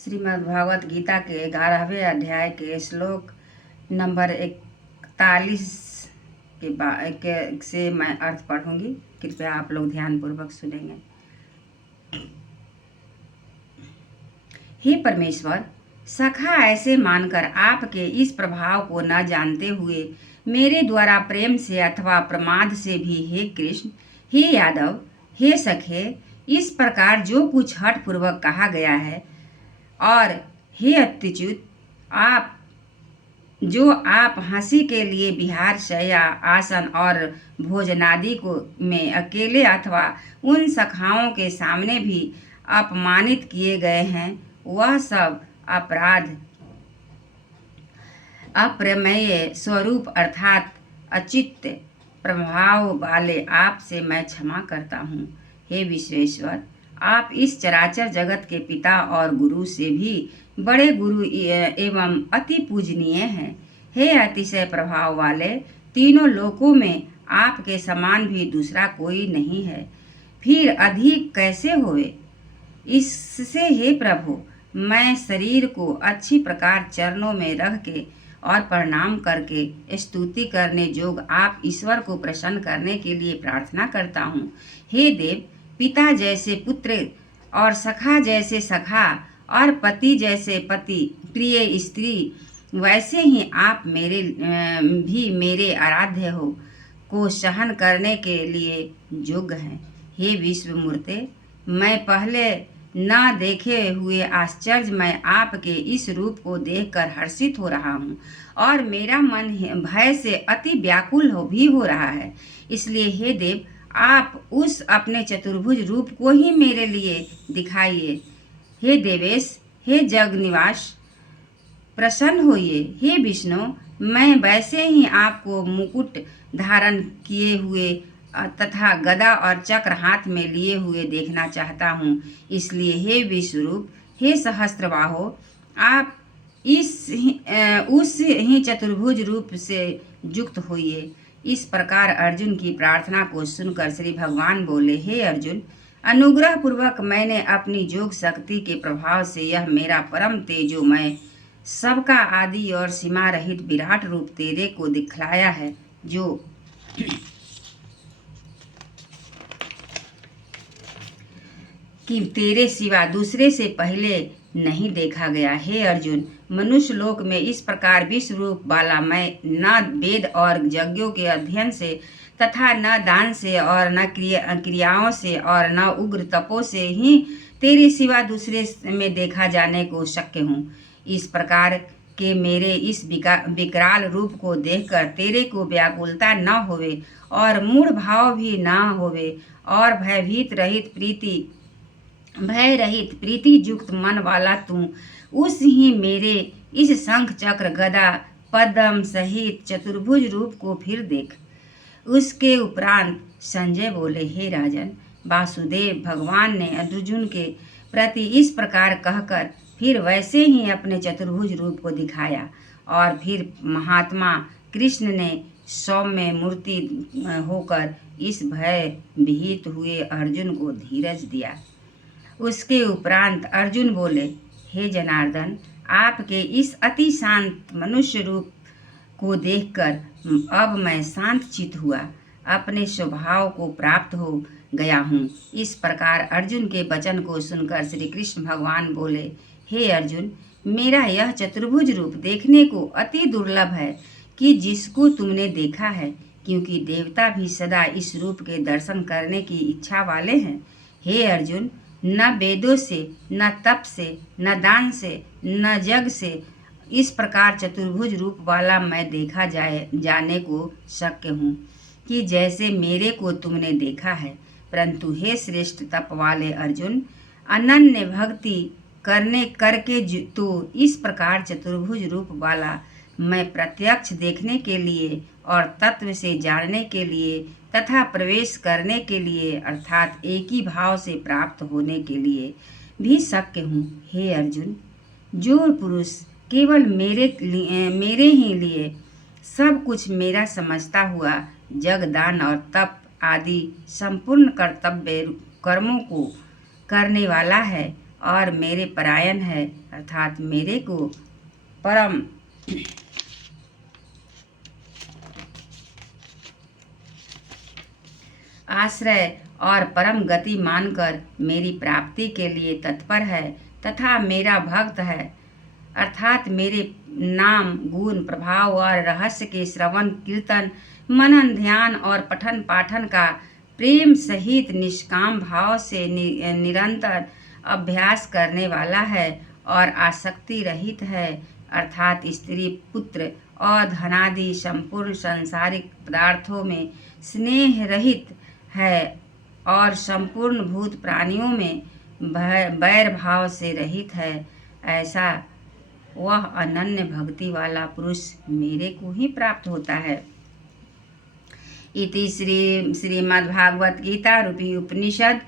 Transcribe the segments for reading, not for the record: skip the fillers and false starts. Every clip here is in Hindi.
श्रीमद् भागवत गीता के 11वें अध्याय के श्लोक नंबर 41 से मैं अर्थ पढ़ूंगी। कृपया आप लोग ध्यानपूर्वक सुनेंगे। हे परमेश्वर, सखा ऐसे मानकर आपके इस प्रभाव को न जानते हुए मेरे द्वारा प्रेम से अथवा प्रमाद से भी हे कृष्ण, हे यादव, हे सखे, इस प्रकार जो कुछ हठ पूर्वक कहा गया है और हे अत्युच्च, आप हंसी के लिए विहार, शय्या, आसन और भोजनादि को में अकेले अथवा उन सखाओं के सामने भी अपमानित किए गए हैं, वह सब अपराध अप्रमेय स्वरूप अर्थात अचित्त प्रभाव वाले आपसे मैं क्षमा करता हूँ। हे विश्वेश्वर, आप इस चराचर जगत के पिता और गुरु से भी बड़े गुरु एवं अति पूजनीय हैं। हे अतिशय प्रभाव वाले, तीनों लोकों में आपके समान भी दूसरा कोई नहीं है, फिर अधिक कैसे होवे। इससे हे प्रभु, मैं शरीर को अच्छी प्रकार चरणों में रख के और प्रणाम करके स्तुति करने जोग आप ईश्वर को प्रसन्न करने के लिए प्रार्थना करता हूँ। हे देव, पिता जैसे पुत्र और सखा जैसे सखा और पति जैसे पति, प्रिय स्त्री, वैसे ही आप भी मेरे आराध्य हो को सहन करने के लिए योग्य हैं। हे विश्व मूर्ते, मैं पहले न देखे हुए आश्चर्य मैं आपके इस रूप को देखकर हर्षित हो रहा हूँ और मेरा मन भय से अति व्याकुल हो रहा है। इसलिए हे देव, आप उस अपने चतुर्भुज रूप को ही मेरे लिए दिखाइए। हे देवेश, हे जग निवास, प्रसन्न होइए। हे विष्णु, मैं वैसे ही आपको मुकुट धारण किए हुए तथा गदा और चक्र हाथ में लिए हुए देखना चाहता हूँ। इसलिए हे विश्वरूप, हे सहस्त्रबाहो, आप उस ही चतुर्भुज रूप से युक्त होइए। इस प्रकार अर्जुन की प्रार्थना को सुनकर श्री भगवान बोले, हे अर्जुन, अनुग्रह पूर्वक मैंने अपनी योग शक्ति के प्रभाव से यह मेरा परम तेजोमय, सबका आदि और सीमा रहित विराट रूप तेरे को दिखलाया है, जो कि तेरे सिवा दूसरे से पहले नहीं देखा गया। हे अर्जुन, मनुष्य लोक में इस प्रकार विश्व रूप वाला मैं न वेद और यज्ञों के अध्ययन से तथा न दान से और न क्रियाओं से और न उग्र तपों से ही तेरे सिवा दूसरे में देखा जाने को शक्य हूँ। इस प्रकार के मेरे इस विकराल रूप को देखकर तेरे को व्याकुलता न होवे और मूढ़ भाव भी न होवे और भय रहित प्रीति युक्त मन वाला तू उस ही मेरे इस शंख चक्र गदा पद्म सहित चतुर्भुज रूप को फिर देख। उसके उपरांत संजय बोले, हे राजन, वासुदेव भगवान ने अर्जुन के प्रति इस प्रकार कहकर फिर वैसे ही अपने चतुर्भुज रूप को दिखाया और फिर महात्मा कृष्ण ने सौम्य मूर्ति होकर इस भय विहित हुए अर्जुन को धीरज दिया। उसके उपरांत अर्जुन बोले, हे जनार्दन, आपके इस अति शांत मनुष्य रूप को देखकर अब मैं शांत चित हुआ, अपने स्वभाव को प्राप्त हो गया हूँ। इस प्रकार अर्जुन के वचन को सुनकर श्री कृष्ण भगवान बोले, हे अर्जुन, मेरा यह चतुर्भुज रूप देखने को अति दुर्लभ है कि जिसको तुमने देखा है, क्योंकि देवता भी सदा इस रूप के दर्शन करने की इच्छा वाले हैं। हे अर्जुन, न वेदों से, न तप से, न दान से, न यज्ञ से इस प्रकार चतुर्भुज रूप वाला मैं देखा जाने को शक्य हूँ कि जैसे मेरे को तुमने देखा है। परंतु हे श्रेष्ठ तप वाले अर्जुन, अनन्य भक्ति करके तो इस प्रकार चतुर्भुज रूप वाला मैं प्रत्यक्ष देखने के लिए और तत्व से जानने के लिए तथा प्रवेश करने के लिए अर्थात एक ही भाव से प्राप्त होने के लिए भी शक्य हूँ। हे अर्जुन, जो पुरुष केवल मेरे ही लिए सब कुछ मेरा समझता हुआ जग, दान और तप आदि संपूर्ण कर्तव्य कर्मों को करने वाला है और मेरे परायण है, अर्थात मेरे को परम आश्रय और परम गति मानकर मेरी प्राप्ति के लिए तत्पर है तथा मेरा भक्त है, अर्थात मेरे नाम गुण प्रभाव और रहस्य के श्रवण कीर्तन मनन ध्यान और पठन पाठन का प्रेम सहित निष्काम भाव से निरंतर अभ्यास करने वाला है और आसक्ति रहित है, अर्थात स्त्री पुत्र और धनादि संपूर्ण सांसारिक पदार्थों में स्नेह रहित है और संपूर्ण भूत प्राणियों में वैर भाव से रहित है, ऐसा वह अनन्य भक्ति वाला पुरुष मेरे को ही प्राप्त होता है। इति श्रीमद्भागवत गीता रूपी उपनिषद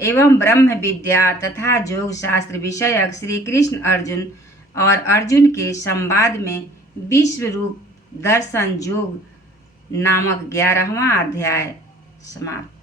एवं ब्रह्म विद्या तथा योग शास्त्र विषयक श्री कृष्ण अर्जुन और अर्जुन के संवाद में विश्व रूप दर्शन योग नामक 11वां अध्याय समाप्त।